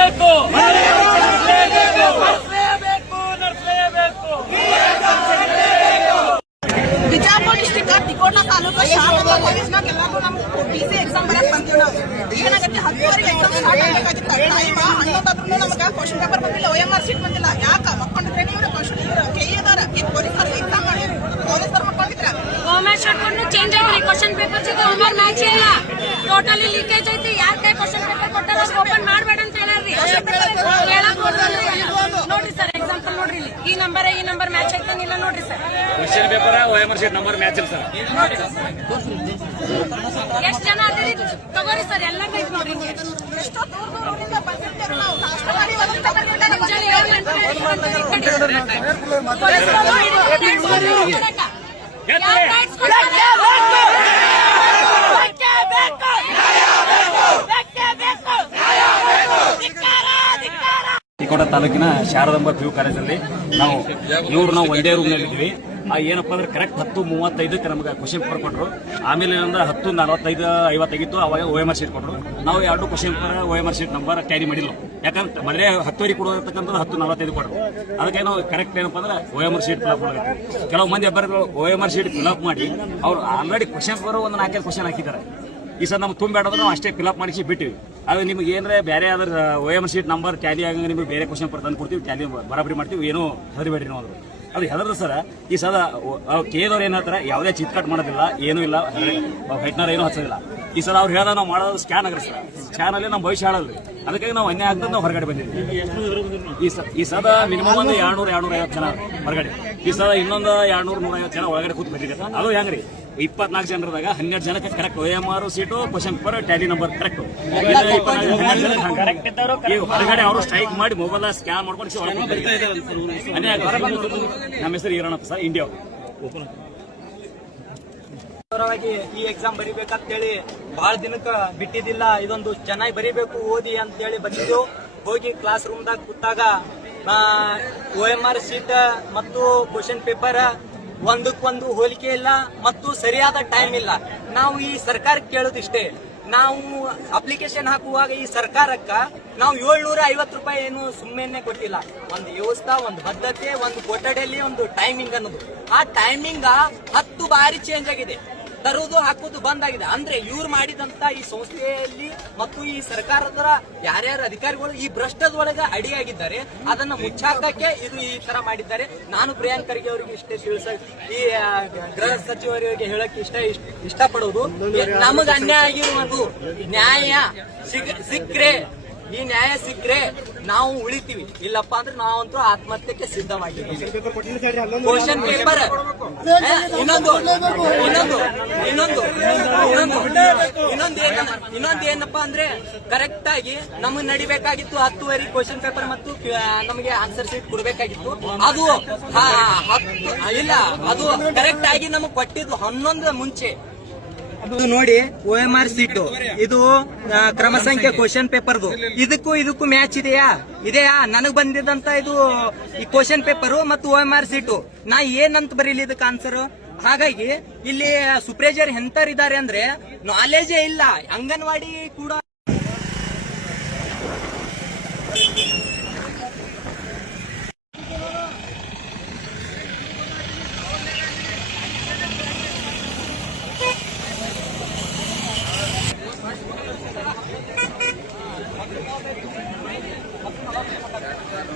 ನಡೆಸಲೇಬೇಕು, ನಡೆಸಲೇಬೇಕು. Bijapur district Tikota taluk Shamanur ಕಾಲೇಜ್ನಾಗ ಎಲ್ಲರೂ ನಮ್ಗೆ ಪಿಸಿ ಎಕ್ಸಾಮ್ ಬರಕ್ ಬಂದೀವಿ. ನಾವು ಏನಾಗತ್ತೆ 10ವರೆಗೆ ಎಕ್ಸಾಮ್ ಸ್ಟಾರ್ಟ್ ಆಗಬೇಕಾಗಿತ್ತು. ಟೈಮ್ 11 ನಮ್ಗೆ ಕ್ವಶನ್ ಪೇಪರ್ ಬಂದಿಲ್ಲ, OMR ಶೀಟ್ ಬಂದಿಲ್ಲ. ಯಾಕ ಮಕ್ಕೊಂಡಿದ್ರೆ ನೀವು ಕ್ವಶನ್ ಕೇಳಿದಾರ ಪೊಲೀಸರು ಎಕ್ಸಾಮ್ ಮಾಡಿ ಪೊಲೀಸರು ಮಕ್ಕೊಂಡಿದ್ರ OMR ಶೀಟ್ ಚೇಂಜ್ ಆಗ್ರಿ. ಕ್ವಶನ್ ಪೇಪರ್ ಜೊತೆ OMR ಮ್ಯಾಚ್ ಇಲ್ಲ, ಟೋಟಲಿ ಲೀಕೇಜ್ ಐತಿ. ಯಾರ ಕೈ ಕ್ವಶನ್ ಪೇಪರ್ ಕೊಟ್ಟಾರ ಓಪನ್ ಮಾಡಬೇಡ ಅಂತ ಹೇಳ್ರಿ. ನೋಡ್ರಿ ಸರ್, ಎಕ್ಸಾಂಪಲ್ ನೋಡ್ರಿ, ಇಲ್ಲಿ ಈ ನಂಬರ್ ಮ್ಯಾಚ್ ಐತನಿಲ್ಲ ನೋಡ್ರಿ sir. Question paper OMR sheet number match ಇಲ್ಲ ಸರ್. ಎಷ್ಟು ಜನ ಅದಿರಿ ತಗೋರಿ ಸರ್, ಎಲ್ಲ ಕೈಟ್ ನೋಡ್ರಿ. ಎಷ್ಟೋ ದೂರದಿಂದ ಬಂದಿದ್ದೇವೆ ನಾವು. ನಾಷ್ಟ ಮಾಡಿ ತಿಕೋಟಾ ತಾಲೂಕಿನ ಶಾರದಾಂಬ PU ಕಾಲೇಜಲ್ಲಿ ನಾವು ಒಂದೇ ರೂಮ್ ನಲ್ಲಿ ಇದ್ವಿ. ಏನಪ್ಪಾ ಅಂದ್ರೆ ಕರೆಕ್ಟ್ 10:35 ನಮ್ಗೆ ಕ್ವಶನ್ ಪೇಪರ್ ಕೊಟ್ಟರು. ಆಮೇಲೆ 10:45, 50 ಆಗಿತ್ತು. ಅವಾಗ OMR ಶೀಟ್ ಕೊಟ್ಟರು. ನಾವು 2 question paper OMR sheet number carry ಮಾಡಿಲ್ಲ. ಯಾಕಂದ್ರೆ ಮೊದಲೇ 10ವರೆಗೆ ಕೊಡೋದಕ್ಕಂತ 10:45 ಕೊಟ್ಟರು. ಅದಕ್ಕೆ ನಾವು ಕರೆಕ್ಟ್ ಏನಪ್ಪಾ ಅಂದ್ರೆ OMR ಶೀಟ್ ಫಿಲ್ಅಪ್ ಮಾಡಬೇಕು. ಕೆಲವು ಮಂದಿ ಅಭ್ಯರ್ಥಿಗಳು OMR ಶೀಟ್ ಫಿಲ್ಅಪ್ ಮಾಡಿ ಅವ್ರು ಆಲ್ರೆಡಿ ಕ್ವಶನ್ ಪೇಪರ್ ಒಂದು 4 ಕ್ವಶನ್ ಹಾಕಿದ್ದಾರೆ. ಈ ಸರ್ ನಮ್ಗೆ ತುಂಬಬೇಡೋದು ನಾವು ಅಷ್ಟೇ ಫಿಲ್ಅಪ್ ಮಾಡಿಸಿ ಬಿಟ್ಟಿವಿ. ಅದು ನಿಮ್ಗೆ ಏನಾರೆ ಬೇರೆ ಆದ್ರೆ OMR ಶೀಟ್ ನಂಬರ್ ಟ್ಯಾಲಿ ಆಗಂಗೆ ನಿಮಗೆ ಬೇರೆ ಕ್ವಶನ್ ಪೇಪರ್ ತಂದು ಕೊಡ್ತೀವಿ, ಟ್ಯಾಲಿ ಬರಾಬರಿ ಮಾಡ್ತೀವಿ. ಏನೋ ಹೆದರಿಬೇಡ್ರಿ ನಾವು ಅದು ಹೆದರ್ದು ಸರ್. ಈ ಸದ ಕೇದವ್ರು ಏನ್ ಹೇಳ್ತಾರೆ, ಯಾವುದೇ ಚಿತ್ ಕಟ್ ಮಾಡೋದಿಲ್ಲ, ಏನೂ ಇಲ್ಲ, ಹೆಟ್ನಾರ ಏನೂ ಹಚ್ಚೋದಿಲ್ಲ. ಈ ಸಲ ಅವ್ರು ಹೇಳ್ದ ನಾವು ಮಾಡೋದು ಸ್ಕ್ಯಾನ್ ಆಗ್ರಿ ಸರ್. ಸ್ಕ್ಯಾನ್ ಅಲ್ಲಿ ನಮ್ಮ ಭವಿಷ್ಯ ಹಾಳಲ್ರಿ. ಅದಕ್ಕಾಗಿ ನಾವು ಅನ್ಯಾಯ ಆಗ್ತದೆ ನಾವು ಹೊರಗಡೆ ಬಂದಿದ್ವಿ. ಈ ಸದ ಮಿನಿಮಮ್ ಒಂದು 200-250 ಜನ ಹೊರಗಡೆ. ಈ ಸದ ಇನ್ನೊಂದು 200-150 ಜನ ಒಳಗಡೆ ಕೂತ್ ಬಂದಿದೆ. ಅದು ಹೆಂಗ್ರಿ 24 ಜನರದಾಗ 12 ಜನಕ್ಕೆ correct OMR seat question paper Tally number correct. ಹೊರಗಡೆ ಅವರು ಸ್ಟ್ರೈಕ್ ಮಾಡಿ ಮೊಬೈಲ್ ಸ್ಕ್ಯಾನ್ ಮಾಡ್ಕೊಂಡು ನಮ್ಮ ಹೆಸರು ಈರಣ್ಣಪ್ಪ ಸರ್, ಇಂಡಿಯಾ. ಈ ಎಕ್ಸಾಮ್ ಬರಿಬೇಕಂತೇಳಿ ಬಹಳ ದಿನಕ್ಕೆ ಬಿಟ್ಟಿದ್ದಿಲ್ಲ. ಇದೊಂದು ಚೆನ್ನಾಗಿ ಬರಿಬೇಕು ಓದಿ ಅಂತೇಳಿ ಬಂದಿದ್ದೆವು. ಹೋಗಿ ಕ್ಲಾಸ್ ರೂಮ್ದಾಗ ಕೂತಾಗ OMR ಶೀಟ್ ಮತ್ತು ಕ್ವಶನ್ ಪೇಪರ್ ಒಂದಕ್ಕೊಂದು ಹೋಲಿಕೆ ಇಲ್ಲ ಮತ್ತು ಸರಿಯಾದ ಟೈಮ್ ಇಲ್ಲ. ನಾವು ಈ ಸರ್ಕಾರಕ್ಕೆ ಕೇಳೋದಿಷ್ಟೇ, ನಾವು ಅಪ್ಲಿಕೇಶನ್ ಹಾಕುವಾಗ ಈ ಸರ್ಕಾರಕ್ಕ ನಾವು 750 ರೂಪಾಯಿ ಏನು ಸುಮ್ಮನೆ ಕೊಟ್ಟಿಲ್ಲ. ಒಂದು ವ್ಯವಸ್ಥೆ, ಒಂದು ಬದ್ಧತೆ, ಒಂದು ಕೊಠಡಿಯಲ್ಲಿ ಒಂದು ಟೈಮಿಂಗ್ ಅನ್ನೋದು. ಆ ಟೈಮಿಂಗ್ 10 ಬಾರಿ ಚೇಂಜ್ ಆಗಿದೆ. ತರುವುದು ಹಾಕುವುದು ಬಂದಾಗಿದೆ. ಅಂದ್ರೆ ಇವ್ರು ಮಾಡಿದಂತ ಈ ಸಂಸ್ಥೆಯಲ್ಲಿ ಮತ್ತು ಈ ಸರ್ಕಾರದ ಯಾರ್ಯಾರು ಅಧಿಕಾರಿಗಳು ಈ ಭ್ರಷ್ಟದೊಳಗೆ ಅಡಿಯಾಗಿದ್ದಾರೆ, ಅದನ್ನ ಮುಚ್ಚಾಕಕ್ಕೆ ಇದು ಈ ತರ ಮಾಡಿದ್ದಾರೆ. ನಾನು ಪ್ರಿಯಾಂಕ್ ಖರ್ಗೆ ಅವರಿಗೆ ಇಷ್ಟೇ ಈ ಗೃಹ ಸಚಿವರಿಗೆ ಹೇಳಕ್ಕೆ ಇಷ್ಟಪಡುವುದು, ನಮಗ ಅನ್ಯಾಯ ಆಗಿರುವುದು ನ್ಯಾಯ ಸಿಕ್ಕ್ರೆ, ಈ ನ್ಯಾಯ ಸಿಕ್ಕ್ರೆ ನಾವು ಉಳಿತೀವಿ. ಇಲ್ಲಪ್ಪ ಅಂದ್ರೆ ನಾವಂತೂ ಆತ್ಮಹತ್ಯಕ್ಕೆ ಸಿದ್ಧವಾಗಿದ್ದೀವಿ. ಕ್ವಶನ್ ಪೇಪರ್ ಇನ್ನೊಂದೇನಪ್ಪಾ ಅಂದ್ರೆ ಕರೆಕ್ಟ್ ಆಗಿ ನಮಗ್ ನಡಿಬೇಕಾಗಿತ್ತು 10ವರೆಗೆ ಕ್ವಶನ್ ಪೇಪರ್ ಮತ್ತು ನಮಗೆ ಆನ್ಸರ್ ಶೀಟ್ ಕೊಡ್ಬೇಕಾಗಿತ್ತು. ಅದು ಇಲ್ಲ, ಅದು ಕರೆಕ್ಟ್ ಆಗಿ ನಮಗ್ ಕೊಟ್ಟಿದ್ದು 11 ಮುಂಚೆ. ಅದು ನೋಡಿ OMR ಸೀಟು ಇದು ಕ್ರಮ ಸಂಖ್ಯೆ ಕ್ವಶನ್ ಪೇಪರ್ದು ಇದಕ್ಕೂ ಮ್ಯಾಚ್ ಇದೆಯಾ ನನಗ್ ಬಂದಿದ್ದಂತ ಇದು ಈ ಕ್ವಶನ್ ಪೇಪರ್ ಮತ್ತು OMR ಸೀಟು ನಾ ಏನಂತ ಬರೀಲಿ ಇದಕ್ಕೆ ಆನ್ಸರ್. ಹಾಗಾಗಿ ಇಲ್ಲಿ ಸೂಪರ್ವೈಸರ್ ಎಂತರಿದ್ದಾರೆ ಅಂದ್ರೆ ನಾಲೆಜೇ ಇಲ್ಲ. ಅಂಗನವಾಡಿ ಕೂಡ